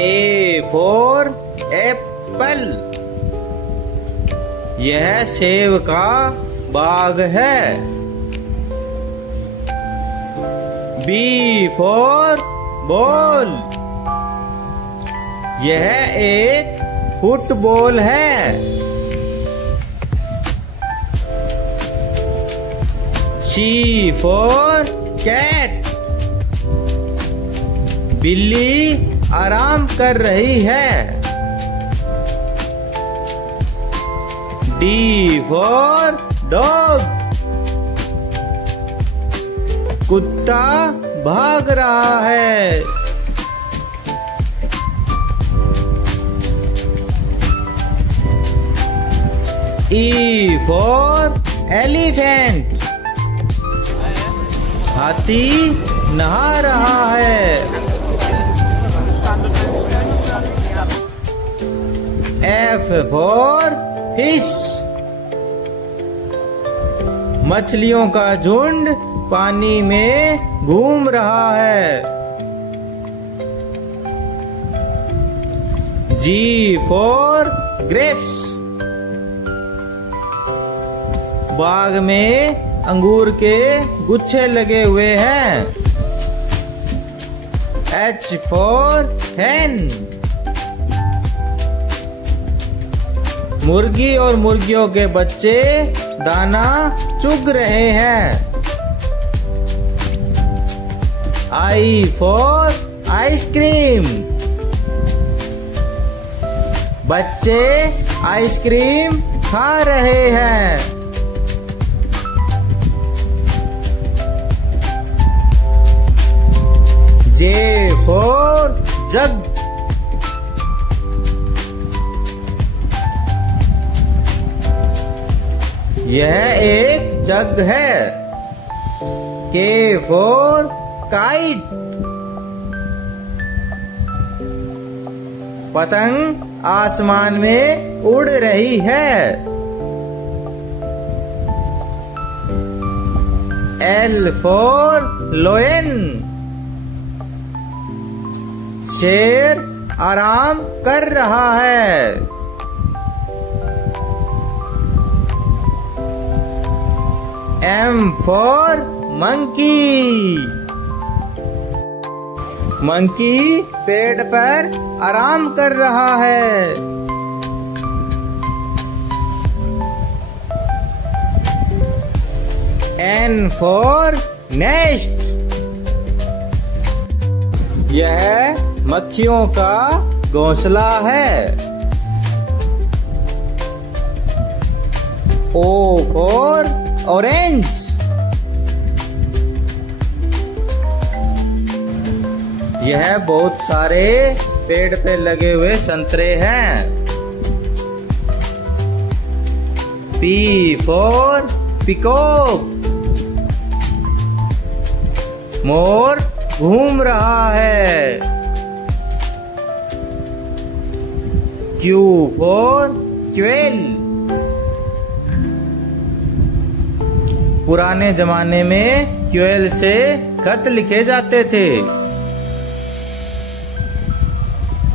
A for Apple, यह सेब का बाग है। B for बॉल, यह एक फुटबॉल है। C for कैट, बिल्ली आराम कर रही है। D for डॉग, कुत्ता भाग रहा है। E for एलिफेंट, हाथी नहा रहा है। F for फिश, मछलियों का झुंड पानी में घूम रहा है। G for ग्रेप्स, बाग में अंगूर के गुच्छे लगे हुए हैं। H for hen, मुर्गी और मुर्गियों के बच्चे दाना चुग रहे हैं। I for आइसक्रीम, बच्चे आइसक्रीम खा रहे हैं। J for जग, यह एक जग है। K for काइट, पतंग आसमान में उड़ रही है। L for लोयन, शेर आराम कर रहा है। M for मंकी, मंकी पेड़ पर आराम कर रहा है। N for नेस्ट, यह मक्खियों का घोंसला है। O for ऑरेंज, यह बहुत सारे पेड़ पे लगे हुए संतरे हैं। P for पीकॉक, मोर घूम रहा है। Q for क्वेल, पुराने जमाने में क्वेल से खत लिखे जाते थे।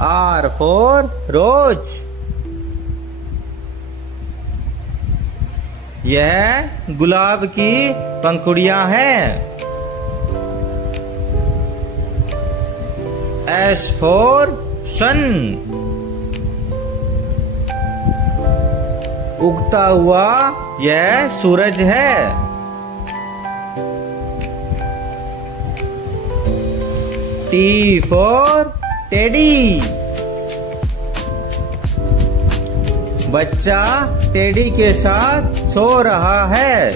R for रोज, यह गुलाब की पंखुड़ियां हैं। S for सन, उगता हुआ यह सूरज है। T for टेडी, बच्चा टेडी के साथ सो रहा है।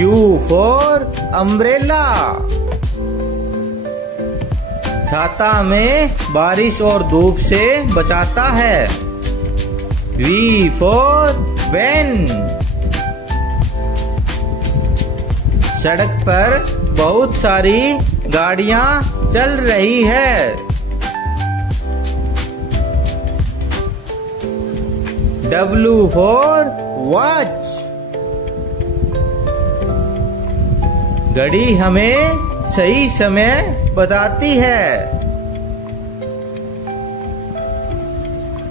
U for अम्ब्रेला, छाता में बारिश और धूप से बचाता है। V for वैन, सड़क पर बहुत सारी गाड़ियां चल रही है। W for वॉच, घड़ी हमें सही समय बताती है।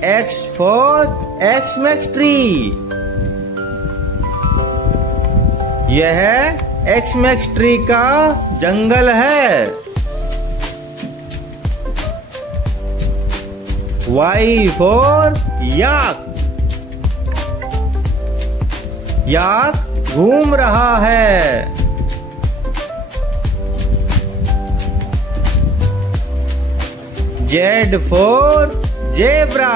X for Xmas tree। यह Xmas ट्री का जंगल है। Y for याक। याक घूम रहा है। Z for zebra.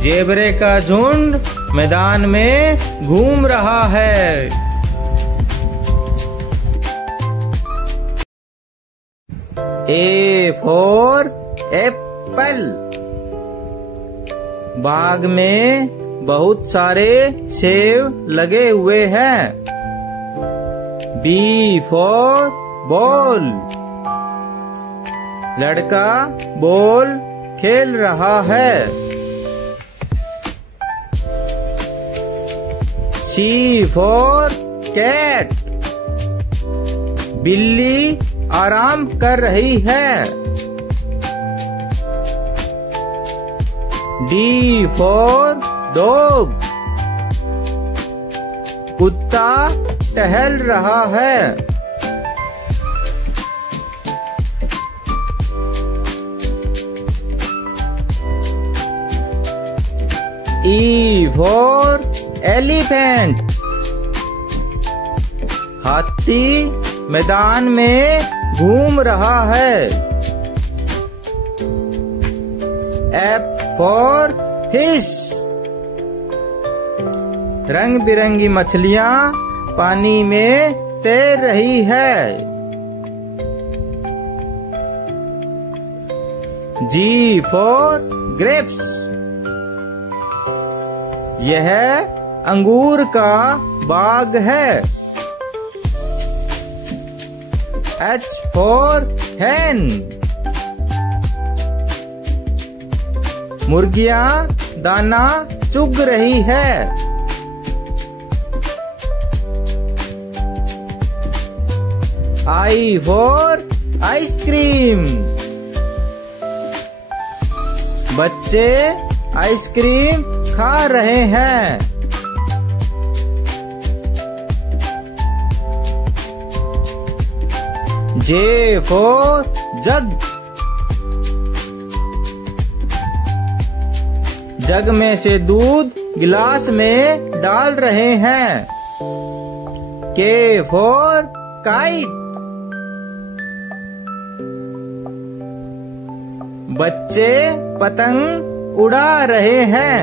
जेब्रे का झुंड मैदान में घूम रहा है। A for Apple. बाग में बहुत सारे सेब लगे हुए हैं। B for ball. लड़का बॉल खेल रहा है। C for cat. बिल्ली आराम कर रही है। D for dog. कुत्ता टहल रहा है। E for elephant. हाथी मैदान में घूम रहा है। F for fish. रंग बिरंगी मछलियां पानी में तैर रही है। G for grapes. यह अंगूर का बाग है। H for hen। मुर्गियां दाना चुग रही है। I for ice cream. बच्चे आइसक्रीम खा रहे हैं। J for जग। जग में से दूध गिलास में डाल रहे हैं। K for kite. बच्चे पतंग उड़ा रहे हैं।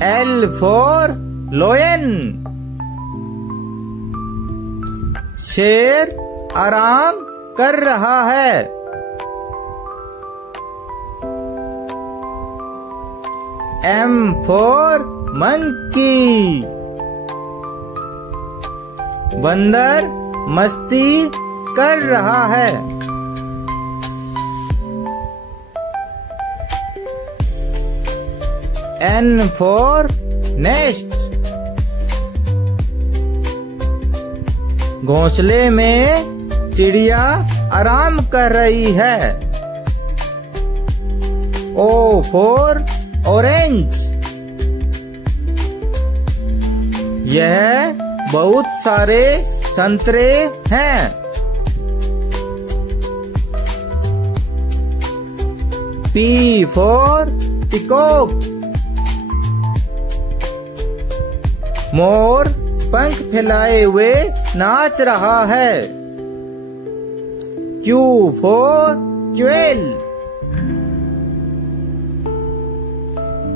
L for लोयन। शेर आराम कर रहा है। M for monkey. बंदर मस्ती कर रहा है। N for nest. घोंसले में चिड़िया आराम कर रही है। O for orange. यह बहुत सारे संतरे हैं। P for peacock. मोर पंख फैलाए हुए नाच रहा है। Q for quail.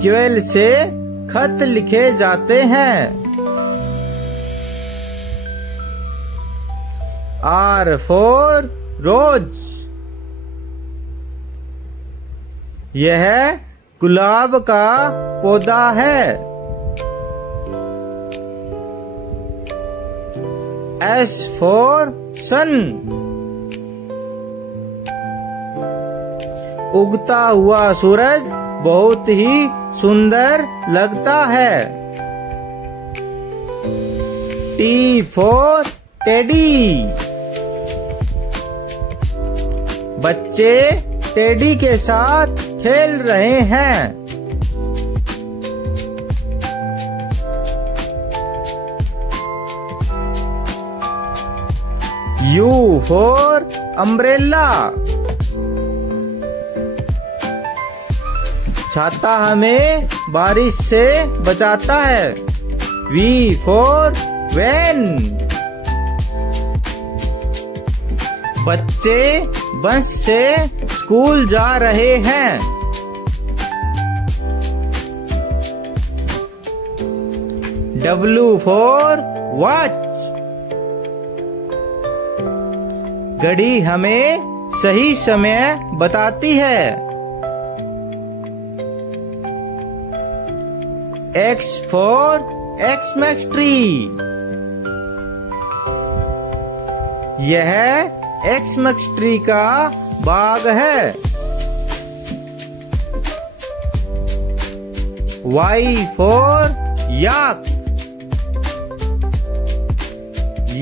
क्वेल से खत लिखे जाते हैं। R for रोज। यह गुलाब का पौधा है। S for सन। उगता हुआ सूरज बहुत ही सुंदर लगता है। T for teddy. बच्चे टेडी के साथ खेल रहे हैं। U for umbrella. छाता हमें बारिश से बचाता है। V for van. बच्चे बस से स्कूल जा रहे हैं। W for watch. घड़ी हमें सही समय बताती है। X for Xmas tree. यह एक्समैक्स ट्री का बाग है। Y for याक।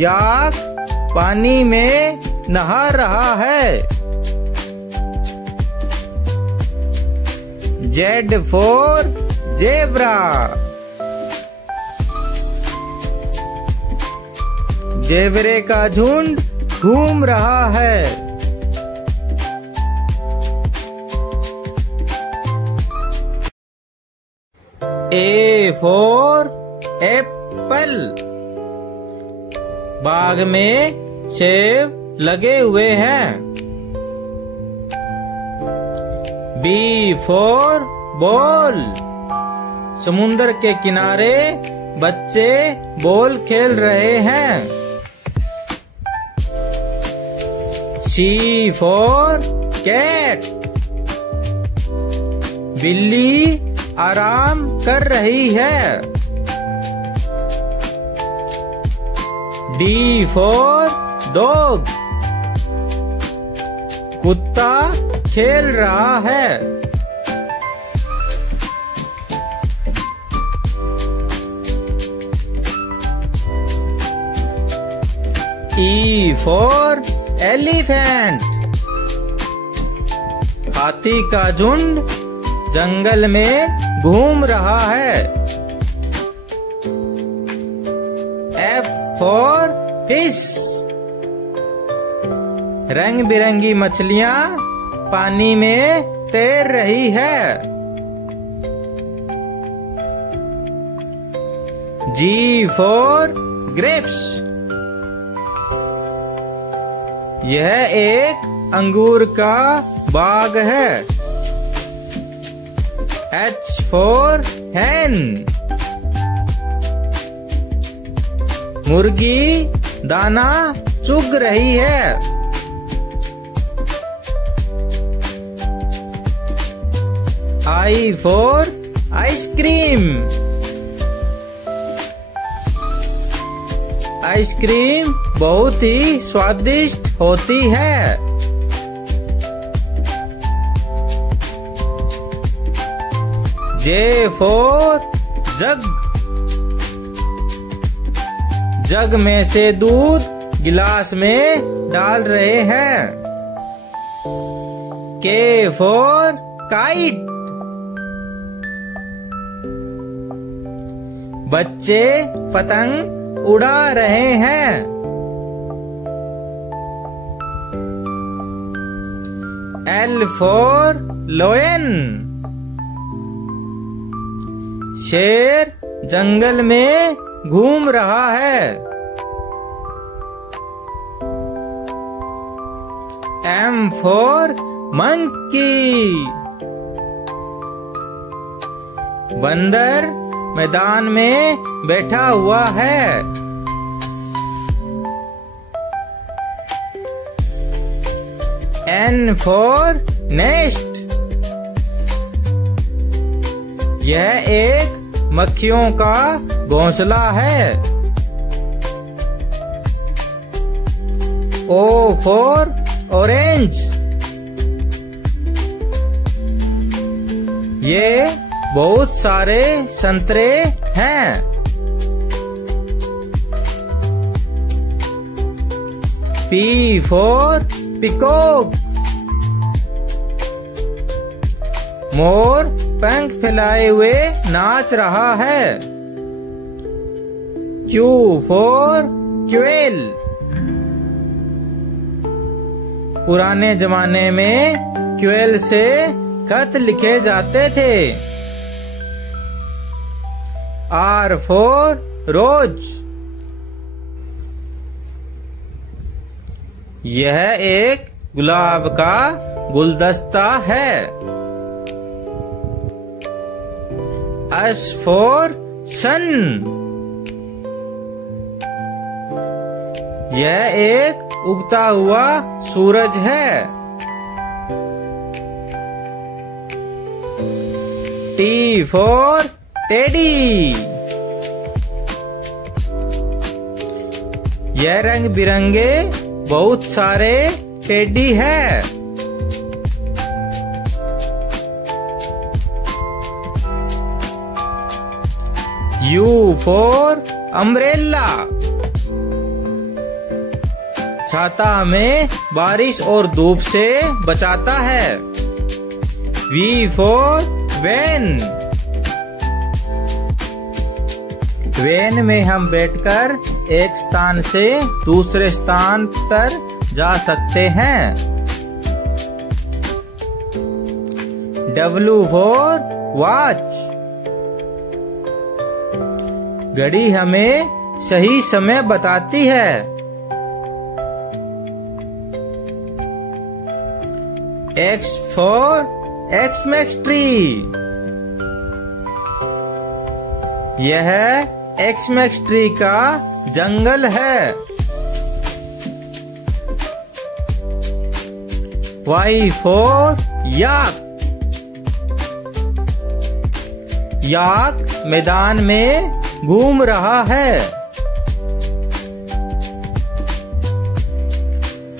याक पानी में नहा रहा है। Z for zebra. जेबरे का झुंड घूम रहा है। A for Apple. बाग में सेब लगे हुए हैं। B for ball. समुंदर के किनारे बच्चे बॉल खेल रहे हैं। C for cat. बिल्ली आराम कर रही है। D for dog. कुत्ता खेल रहा है। E for elephant. हाथी का झुंड जंगल में घूम रहा है। F for fish. रंग बिरंगी मछलियां पानी में तैर रही है। G for grapes. यह एक अंगूर का बाग है। H for hen। मुर्गी दाना चुग रही है। I for ice cream. आइसक्रीम बहुत ही स्वादिष्ट होती है। J for जग। जग में से दूध गिलास में डाल रहे हैं। K for kite. बच्चे पतंग उड़ा रहे हैं। L for लोयन। शेर जंगल में घूम रहा है। M for monkey. बंदर मैदान में बैठा हुआ है। N for nest. यह एक मक्खियों का घोंसला है। O for orange. ये बहुत सारे संतरे हैं। P for peacock, मोर पंख फैलाए हुए नाच रहा है। Q for quail, पुराने जमाने में क्वेल से खत लिखे जाते थे। R for रोज, यह एक गुलाब का गुलदस्ता है। S for सन, यह एक उगता हुआ सूरज है। T for टेडी, यह रंग बिरंगे बहुत सारे टेडी है। U for अम्ब्रेला, छाता हमें बारिश और धूप से बचाता है। V for वैन, वैन में हम बैठकर एक स्थान से दूसरे स्थान पर जा सकते हैं। W for वॉच, घड़ी हमें सही समय बताती है। X for Xmas ट्री, यह एक्समैक्स ट्री का जंगल है। Y for याक, याक मैदान में घूम रहा है।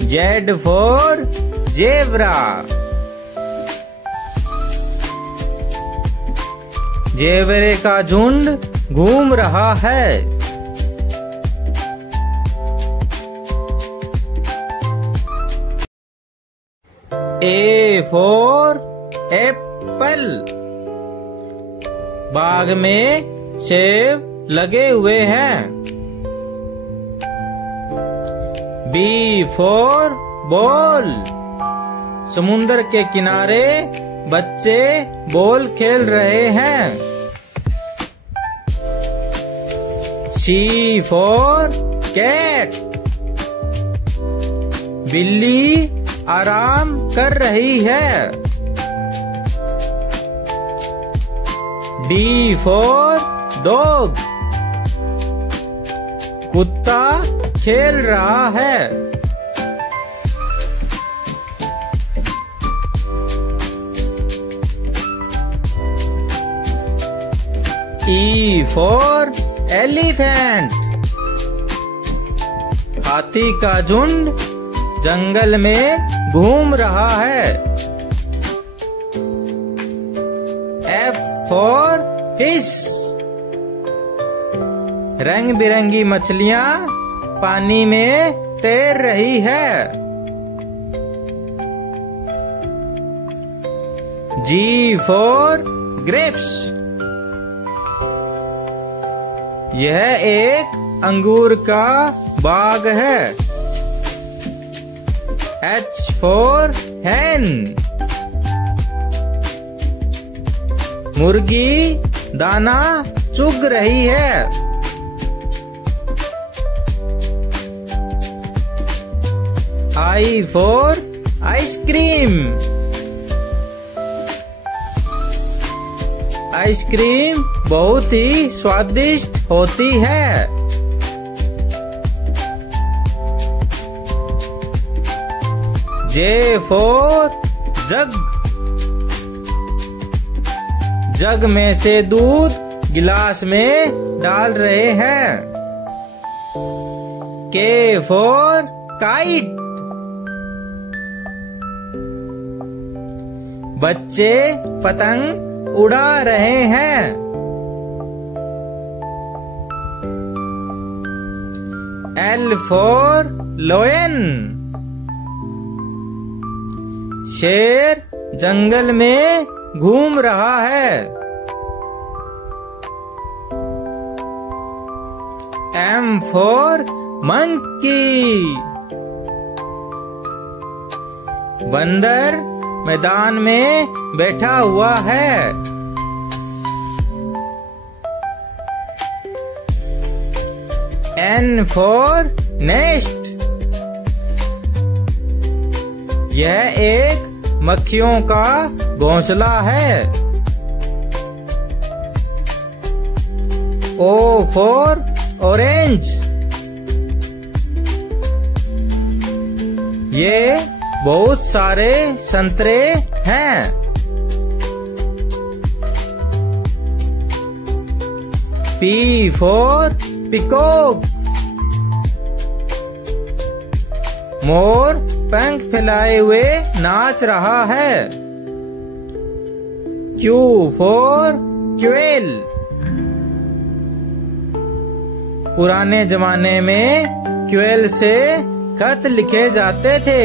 Z for जेब्रा, जेबरे का झुंड घूम रहा है। A for एप्पल, बाग में सेब लगे हुए हैं। B for बॉल, समुंदर के किनारे बच्चे बॉल खेल रहे हैं। C for कैट, बिल्ली आराम कर रही है। D for डॉग, कुत्ता खेल रहा है। E for एलिफेंट, हाथी का झुंड जंगल में घूम रहा है। F for फिश, रंग बिरंगी मछलियां पानी में तैर रही है। G for ग्रेप्स, यह एक अंगूर का बाग है। H for hen, मुर्गी दाना चुग रही है। I for आइसक्रीम, आइसक्रीम बहुत ही स्वादिष्ट होती है। J for जग, जग में से दूध गिलास में डाल रहे हैं। K for काइट, बच्चे पतंग उड़ा रहे हैं। L for lion, शेर जंगल में घूम रहा है। M for monkey, बंदर मैदान में बैठा हुआ है। N for nest, यह एक मक्खियों का घोंसला है। O for orange, ये बहुत सारे संतरे हैं। P for peacock, मोर पंख फैलाए हुए नाच रहा है। Q for quail, पुराने जमाने में क्वेल से खत लिखे जाते थे।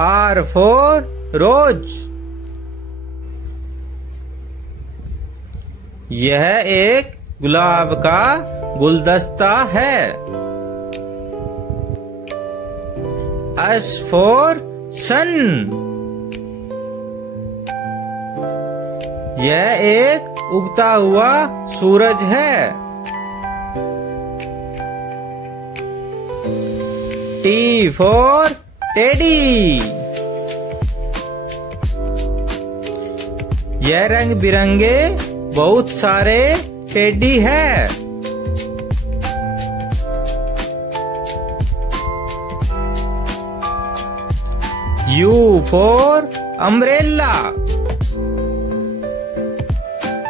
R for रोज, यह एक गुलाब का गुलदस्ता है। S for sun, यह एक उगता हुआ सूरज है। T for टेडी, यह रंग बिरंगे बहुत सारे टेडी है। U for अम्ब्रेला,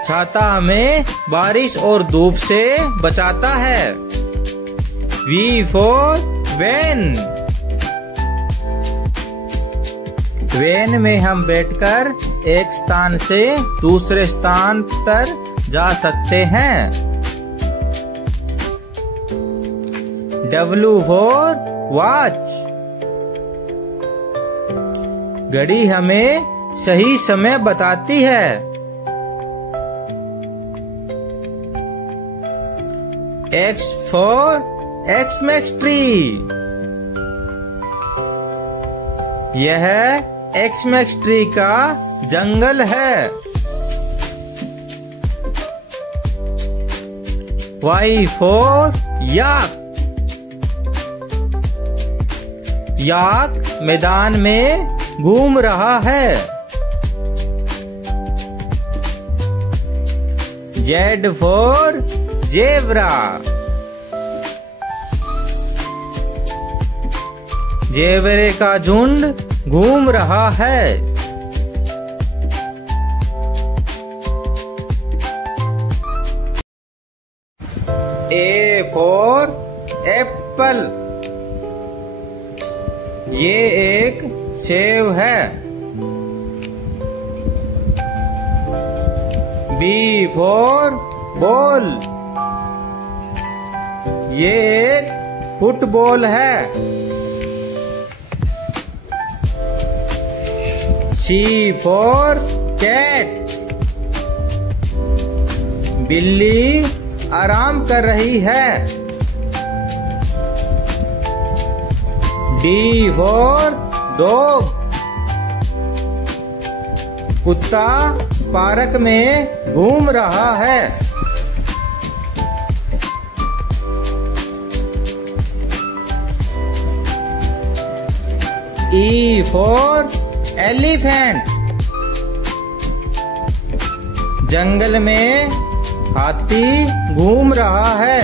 छाता हमें बारिश और धूप से बचाता है। V for वैन, वैन में हम बैठकर एक स्थान से दूसरे स्थान पर जा सकते हैं। W for वॉच, घड़ी हमें सही समय बताती है। X for Xmas tree, यह Xmas ट्री का जंगल है। Y for याक, याक मैदान में घूम रहा है। Z for जेब्रा, जेबरे का झुंड घूम रहा है। A for एप्पल, ये एक सेब है। B for बॉल, ये एक फुटबॉल है। C for कैट, बिल्ली आराम कर रही है। D for डॉग, कुत्ता पार्क में घूम रहा है। E for एलिफेंट, जंगल में हाथी घूम रहा है।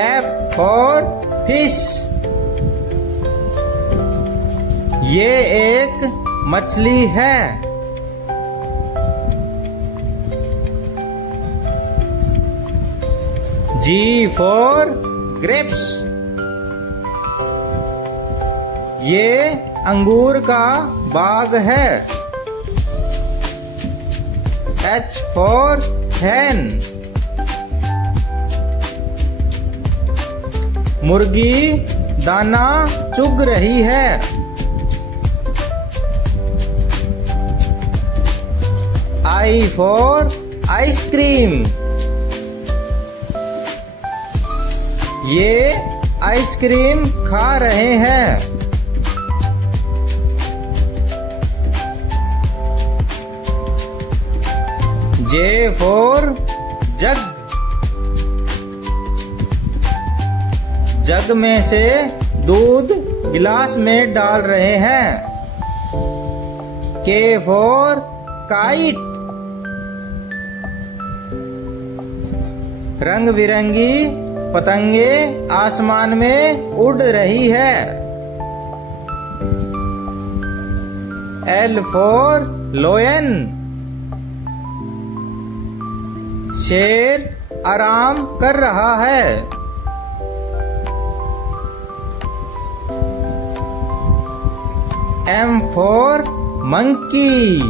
F for फिश, ये एक मछली है। G for ग्रेप्स, ये अंगूर का बाग है। H for hen, मुर्गी दाना चुग रही है। I for आइसक्रीम, ये आइसक्रीम खा रहे हैं। J for जग, जग में से दूध गिलास में डाल रहे हैं। K for काइट, रंग बिरंगी पतंगे आसमान में उड़ रही है। L for लोयन, शेर आराम कर रहा है। M for मंकी,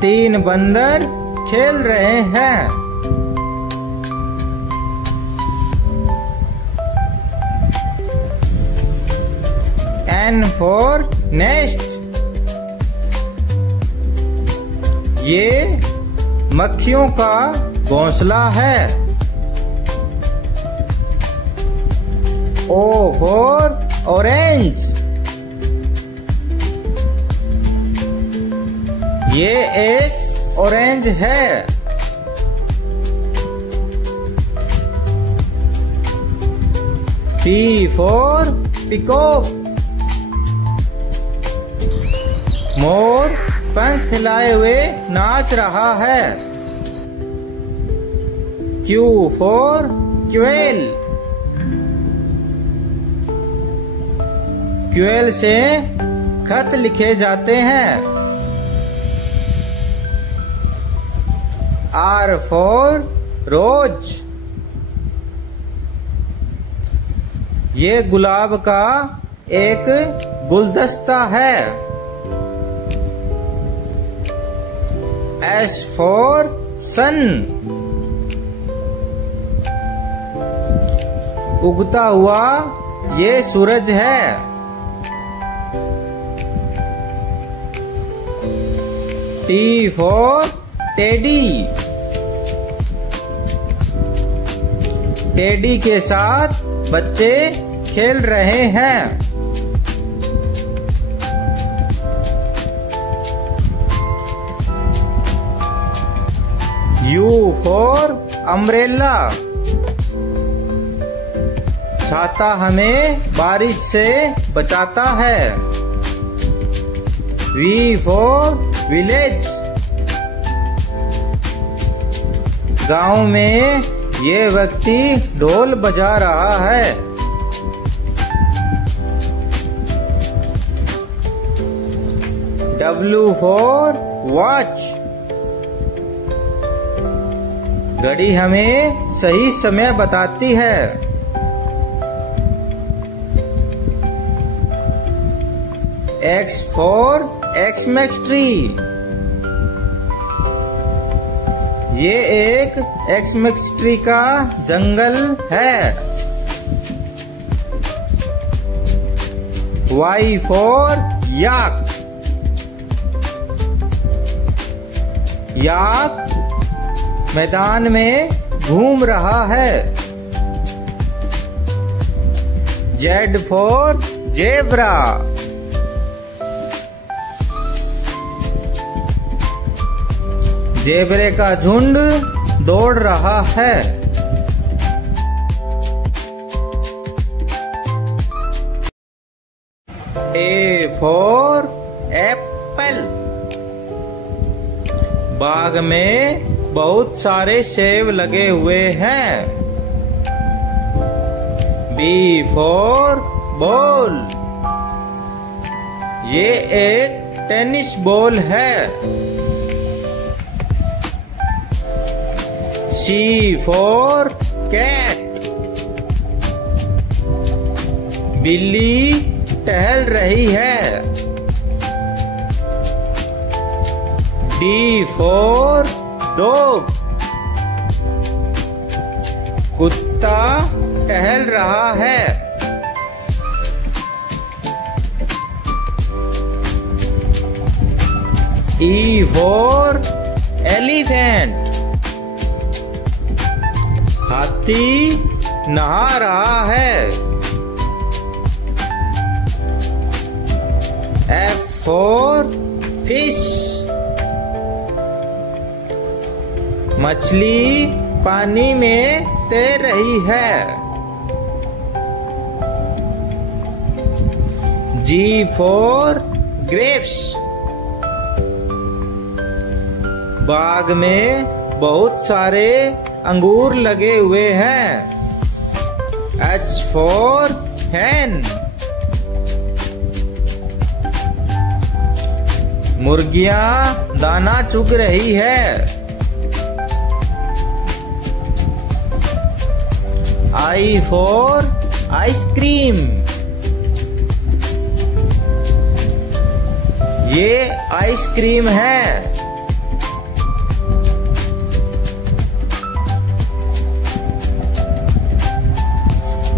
3 बंदर खेल रहे हैं। N for नेस्ट, ये मक्खियों का घोंसला है। O for ऑरेंज, ये एक ऑरेंज है। P for पीकॉक, मोर पंख फैलाए हुए नाच रहा है। Q for क्वेल, क्वेल से खत लिखे जाते हैं। R for रोज, ये गुलाब का एक गुलदस्ता है। S for सन, उगता हुआ ये सूरज है। T for टेडी, टेडी के साथ बच्चे खेल रहे हैं। U for अम्ब्रेला, छाता हमें बारिश से बचाता है। V for विलेज, गांव में ये व्यक्ति ढोल बजा रहा है। W for वॉच, घड़ी हमें सही समय बताती है। X for एक्समैक्स ट्री, ये एक एक्समैक्स ट्री का जंगल है। Y for याक, याक मैदान में घूम रहा है। Z for जेब्रा, जेबरे का झुंड दौड़ रहा है। A for एप्पल, बाग में बहुत सारे सेब लगे हुए हैं। B for बॉल, ये एक टेनिस बॉल है। C for कैट, बिल्ली टहल रही है। D for dog, कुत्ता टहल रहा है। E for elephant, हाथी नहा रहा है। F for fish, मछली पानी में तैर रही है। G for grapes, बाग में बहुत सारे अंगूर लगे हुए हैं। H for hen, मुर्गियां दाना चुग रही है। I for आइसक्रीम, ये आइसक्रीम है।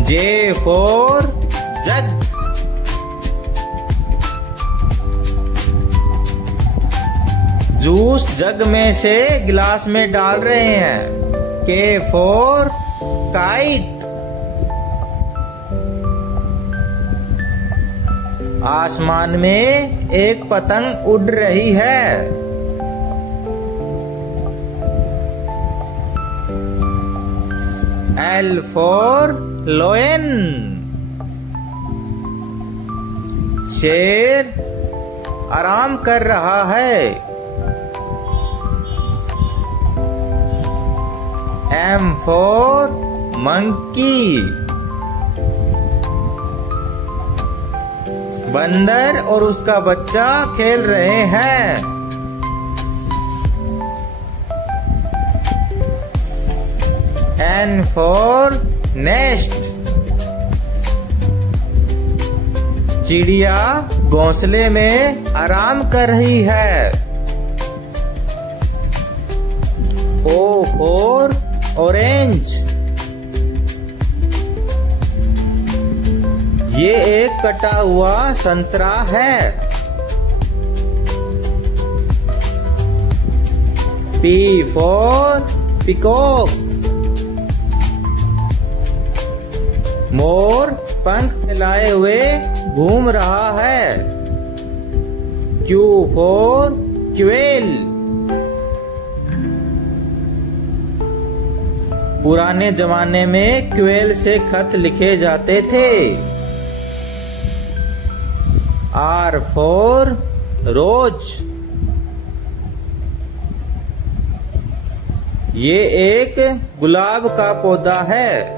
J for जग, जूस जग में से गिलास में डाल रहे हैं। K for काइट, आसमान में एक पतंग उड़ रही है। L for lion, शेर आराम कर रहा है। M for monkey, बंदर और उसका बच्चा खेल रहे हैं। N for nest, चिड़िया घोंसले में आराम कर रही है। O for orange, ये एक कटा हुआ संतरा है। P for peacock, मोर पंख फैलाए हुए घूम रहा है। Q for quail, पुराने जमाने में क्वेल से खत लिखे जाते थे। R for रोज, ये एक गुलाब का पौधा है।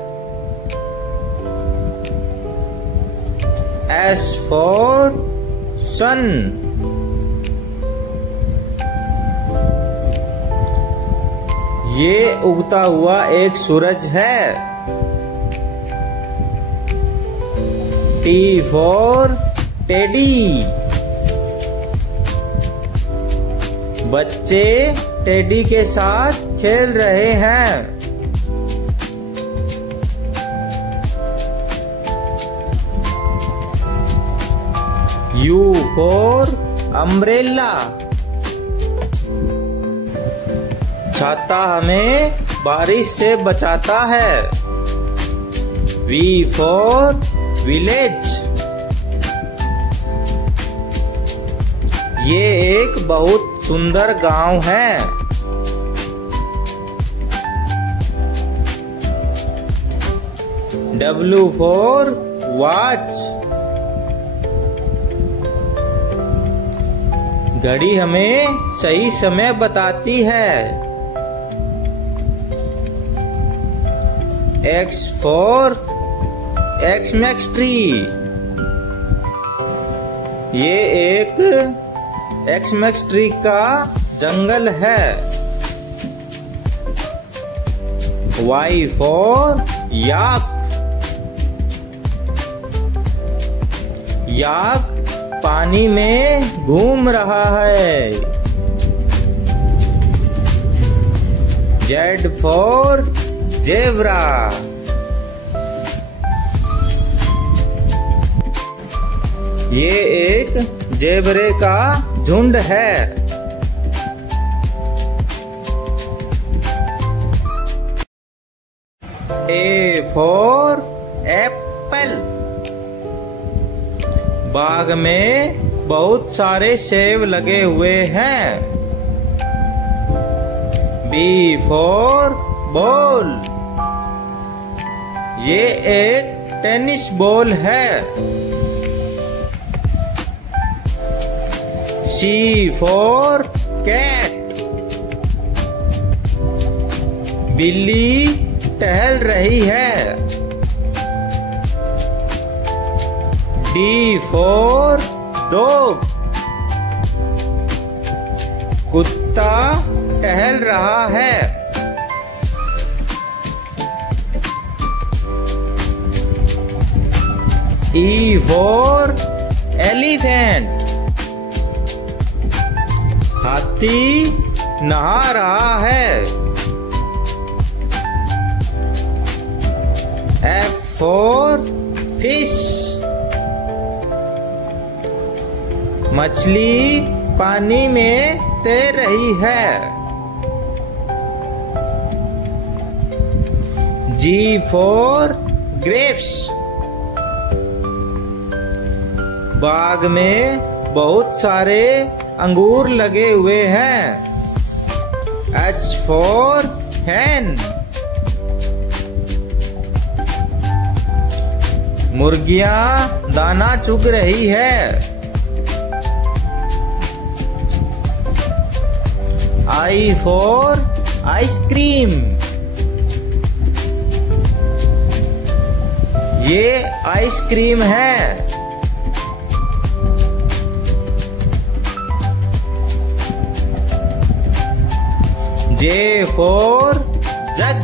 S for sun, ये उगता हुआ एक सूरज है। T for टेडी, बच्चे टेडी के साथ खेल रहे हैं। U for अम्ब्रेला, छाता हमें बारिश से बचाता है। V for विलेज, ये एक बहुत सुंदर गांव है। W for वॉच, घड़ी हमें सही समय बताती है। X for Xmas ट्री, ये एक एक्समैक्स ट्री का जंगल है। Y for याक, याक पानी में घूम रहा है। Z for zebra। ये एक जेबरे का झुंड है। A for apple। बाग में बहुत सारे सेब लगे हुए हैं। B for ball। ये एक टेनिस बॉल है। C for cat। बिल्ली टहल रही है। D for dog। कुत्ता टहल रहा है। E for elephant। हाथी नहा रहा है। F for fish। मछली पानी में तैर रही है। G for grapes। बाग में बहुत सारे अंगूर लगे हुए हैं। H for hen। मुर्गियां दाना चुग रही है। I for ice cream. ये आइसक्रीम है। J for jug.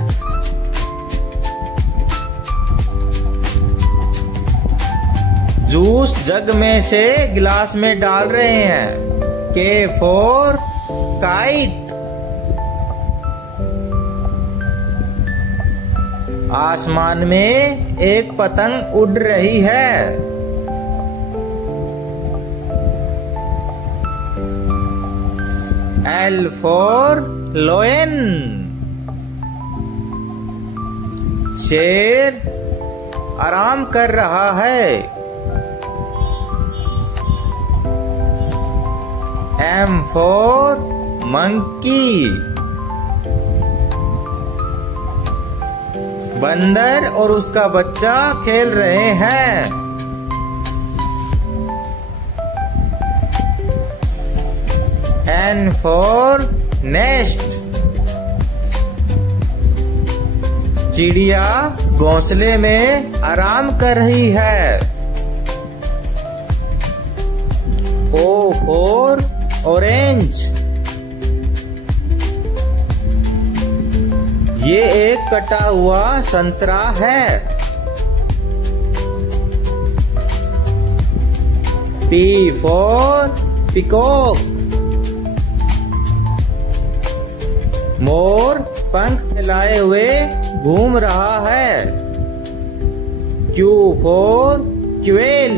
जूस जग में से गिलास में डाल रहे हैं। K for kite. आसमान में एक पतंग उड़ रही है। L for lion। शेर आराम कर रहा है। M for monkey। बंदर और उसका बच्चा खेल रहे हैं। N for nest। चिड़िया घोंसले में आराम कर रही है। O for orange। ये एक कटा हुआ संतरा है। P for peacock। मोर पंख फैलाए हुए घूम रहा है। Q for quail।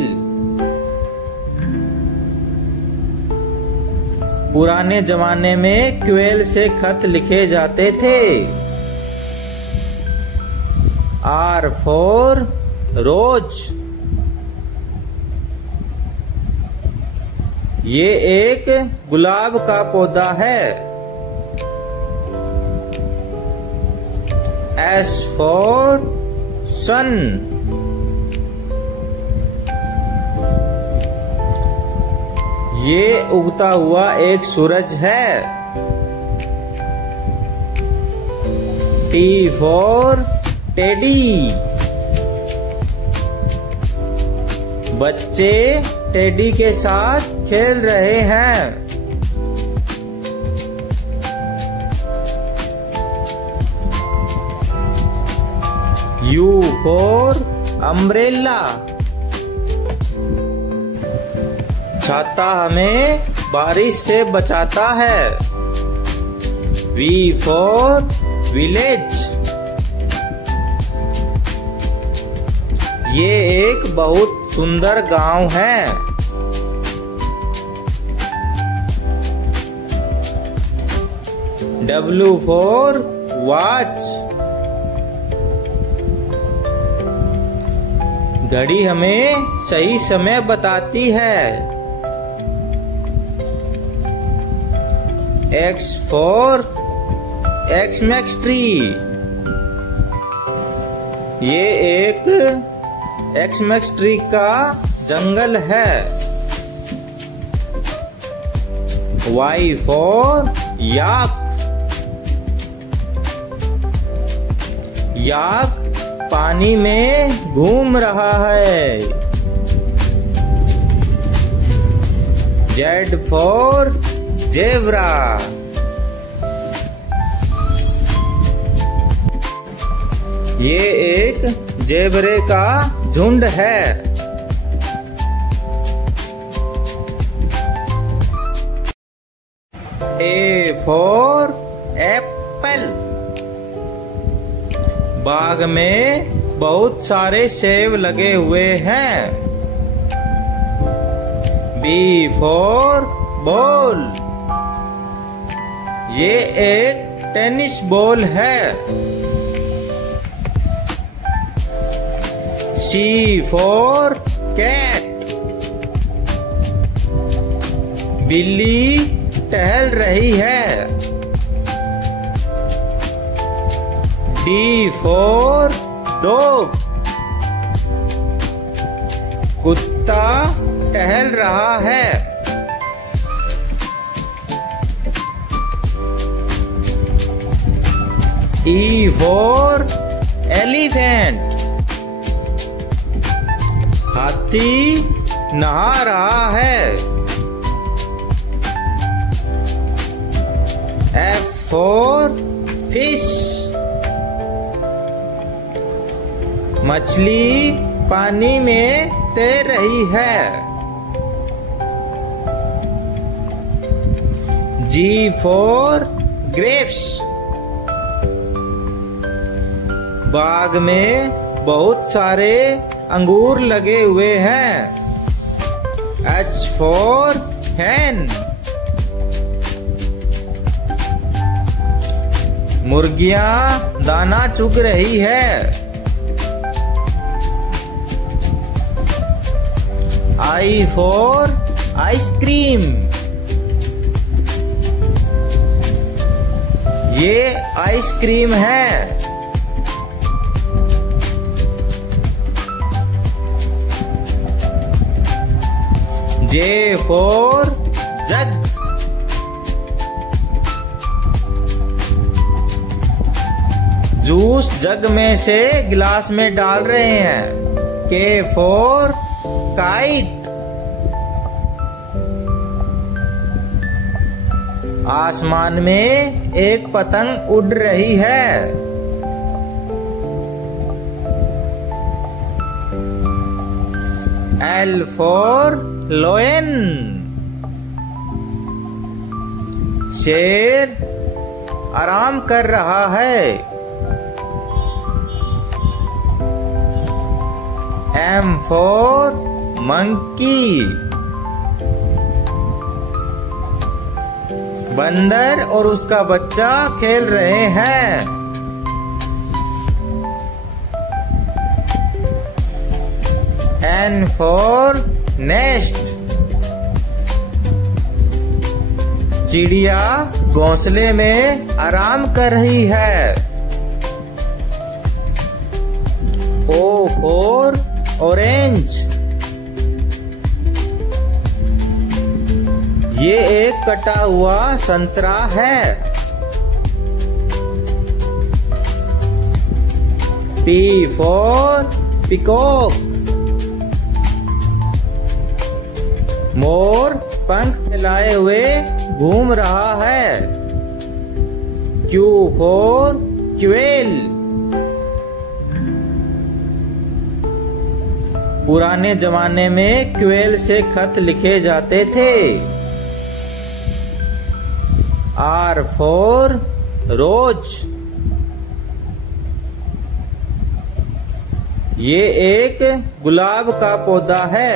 पुराने जमाने में क्वेल से खत लिखे जाते थे। R for रोज। ये एक गुलाब का पौधा है। S for sun। ये उगता हुआ एक सूरज है। T for teddy. बच्चे टेडी के साथ खेल रहे हैं। U for umbrella. छाता हमें बारिश से बचाता है। V for village. ये एक बहुत सुंदर गांव है। W for watch. घड़ी हमें सही समय बताती है। X for Xmas tree. ये एक Xmas ट्री का जंगल है। Y for याक। याक पानी में घूम रहा है। Z for zebra. ये एक जेबरे का झुंड है। A for Apple. बाग में बहुत सारे सेब लगे हुए हैं। B for ball. ये एक टेनिस बॉल है। C for cat. बिल्ली टहल रही है। D for dog. कुत्ता टहल रहा है। E for elephant. हाथी नहा रहा है। F for fish. मछली पानी में तैर रही है। G for grapes. बाग में बहुत सारे अंगूर लगे हुए हैं। H for hen। मुर्गियां दाना चुग रही है। I for ice cream. ये आइसक्रीम है। J for jug. जूस जग में से गिलास में डाल रहे हैं। K for kite. आसमान में एक पतंग उड़ रही है। L for लोयन। शेर आराम कर रहा है। M for monkey. बंदर और उसका बच्चा खेल रहे हैं। N for nest. चिड़िया घोंसले में आराम कर रही है। O for orange. ये एक कटा हुआ संतरा है। P for peacock. मोर पंख फैलाए हुए घूम रहा है। Q for quail. पुराने जमाने में क्वेल से खत लिखे जाते थे। R for रोज। ये एक गुलाब का पौधा है।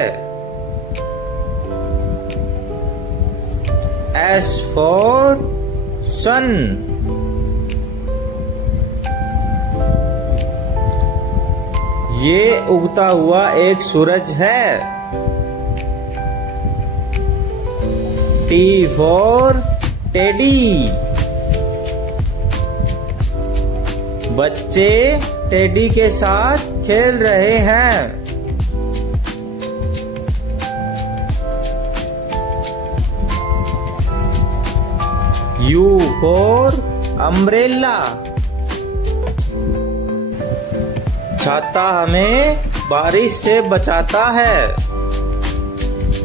S for सन। ये उगता हुआ एक सूरज है। T for teddy. बच्चे टेडी के साथ खेल रहे हैं। U for umbrella. छाता हमें बारिश से बचाता है।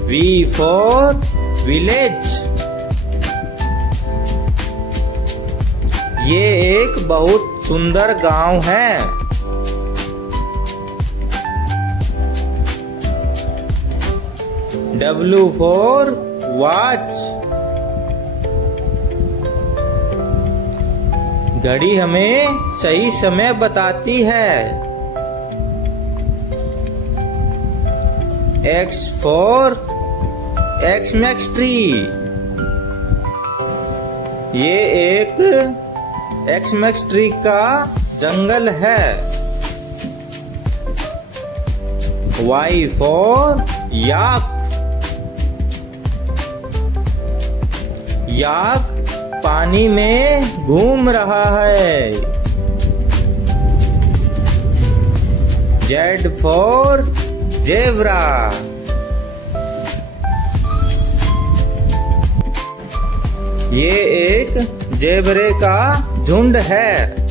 V for village. ये एक बहुत सुंदर गांव है। W for watch. घड़ी हमें सही समय बताती है। X for Xmas tree. ये एक एक्समैक्स ट्री का जंगल है। Y for याक। याक पानी में घूम रहा है। Z for zebra. ये एक जेबरे का झुंड है।